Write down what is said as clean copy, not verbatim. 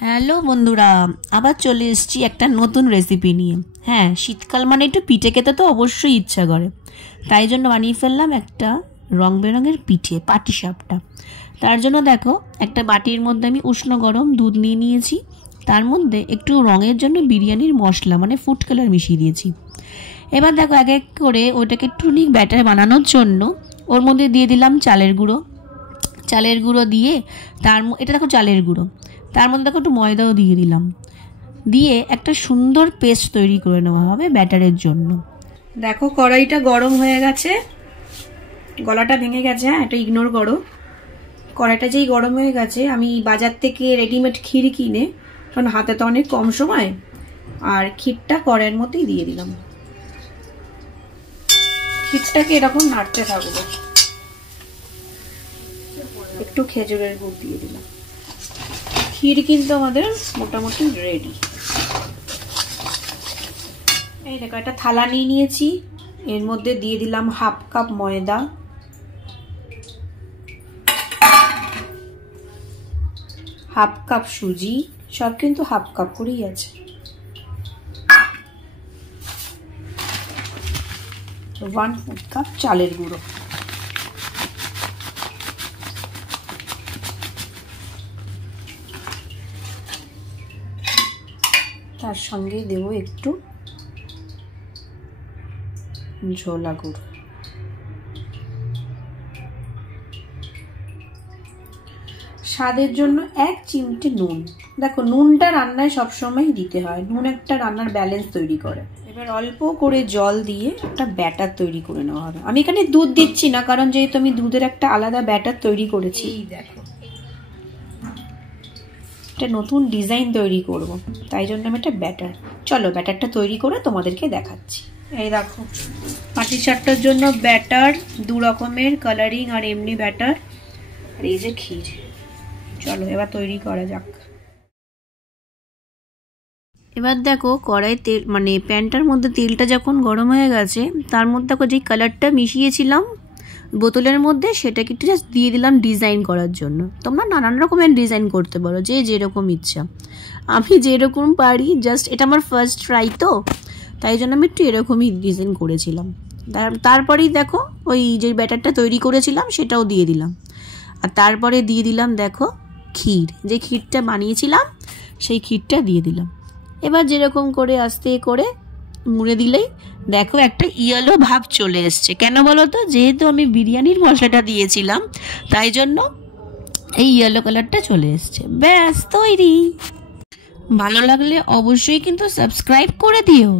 Hello বন্ধুরা, আবার চলে এসেছি একটা নতুন রেসিপি নিয়ে। হ্যাঁ, শীতকাল মানে একটু পিঠে খেতে তো অবশ্যই ইচ্ছা করে, তাই জন্য বানিয়ে ফেললাম একটা রং বেরঙের পিঠে, পাটিসাপটা। তার জন্য দেখো, একটা বাটির মধ্যে আমি উষ্ণ গরম দুধ নিয়ে নিয়েছি। তার মধ্যে একটু রঙের জন্য বিরিয়ানির মশলা মানে ফুড কালার মিশিয়ে দিয়েছি। এবার দেখো, এক এক করে ওইটাকে একটুখানি ব্যাটার বানানোর জন্য ওর মধ্যে দিয়ে দিলাম চালের গুঁড়ো দিয়ে এটা দেখো চালের গুঁড়ো, তার মধ্যে দেখো একটু ময়দাও দিয়ে দিলাম, দিয়ে একটা সুন্দর পেস্ট তৈরি করে নেওয়া হবে ব্যাটারের জন্য। দেখো কড়াইটা গরম হয়ে গেছে, গলাটা ভেঙে গেছে, হ্যাঁ এটা ইগনোর করো। কড়াইটা যেই গরম হয়ে গেছে, আমি বাজার থেকে রেডিমেড ক্ষীর কিনে, কারণ হাতে তো অনেক কম সময়, আর ক্ষীরটা কড়াইয়ের মধ্যেই দিয়ে দিলাম। ক্ষীরটাকে এরকম নাড়তে থাকবো, একটু খেজুরের গুড় দিয়ে দিলাম। ক্ষীর কিন্তু আমাদের মোটামুটি রেডি। এই দেখো, একটা থালা নিয়ে নিয়েছি, এর মধ্যে দিয়ে দিলাম হাফ কাপ ময়দা, হাফ কাপ সুজি, সব কিন্তু হাফ কাপ করেই আছে, 1/4 কাপ চালের গুঁড়ো, তার সঙ্গে দেব একটু ঝোলা গুড়, স্বাদের জন্য 1 চিমটে নুন। দেখো, নুনটা রান্নায় সবসময় দিতে হয়, নুন একটা রান্নার ব্যালেন্স তৈরি করে। এবার অল্প করে জল দিয়ে একটা ব্যাটার তৈরি করে নেওয়া হবে। আমি এখানে দুধ দিচ্ছি না, কারণ যেহেতু আমি দুধের একটা আলাদা ব্যাটার তৈরি করেছি। দেখো, একটা নতুন ডিজাইন তৈরি করব, তাই জন্য আমি একটা ব্যাটার, চলো ব্যাটারটা তৈরি করে তোমাদেরকে দেখাচ্ছি। এই দেখো, পাটিসাপটার জন্য ব্যাটার, 2 রকমের কালারিং আর এমনি ব্যাটার, আর এই যে ক্ষীর। চলো এবার তৈরি করা যাক। এবার দেখো, কড়াই তেল মানে প্যানটার মধ্যে তেলটা যখন গরম হয়ে গেছে, তার মধ্যে দেখো যে কালারটা মিশিয়েছিলাম বোতলের মধ্যে, সেটাকে একটু জাস্ট দিয়ে দিলাম ডিজাইন করার জন্য। তোমরা নানান রকমের ডিজাইন করতে পারো, যে যেরকম ইচ্ছা। আমি যেরকম পারি, জাস্ট এটা আমার ফার্স্ট ট্রাই তো, তাই জন্য আমি একটু এরকমই ডিজাইন করেছিলাম। তারপরেই দেখো, ওই যে ব্যাটারটা তৈরি করেছিলাম সেটাও দিয়ে দিলাম, আর তারপরে দিয়ে দিলাম দেখো ক্ষীর, যে ক্ষীরটা বানিয়েছিলাম সেই ক্ষীরটা দিয়ে দিলাম। এবার যেরকম করে আস্তে করে মুড়ে দিলেই দেখো একটা ইয়েলো ভাব চলে এসছে। কেন বলো তো? যেহেতু আমি বিরিয়ানির মশলাটা দিয়েছিলাম, তাই জন্য এই ইয়েলো কালারটা চলে এসছে। ব্যাস তৈরি। ভালো লাগলে অবশ্যই কিন্তু সাবস্ক্রাইব করে দিও।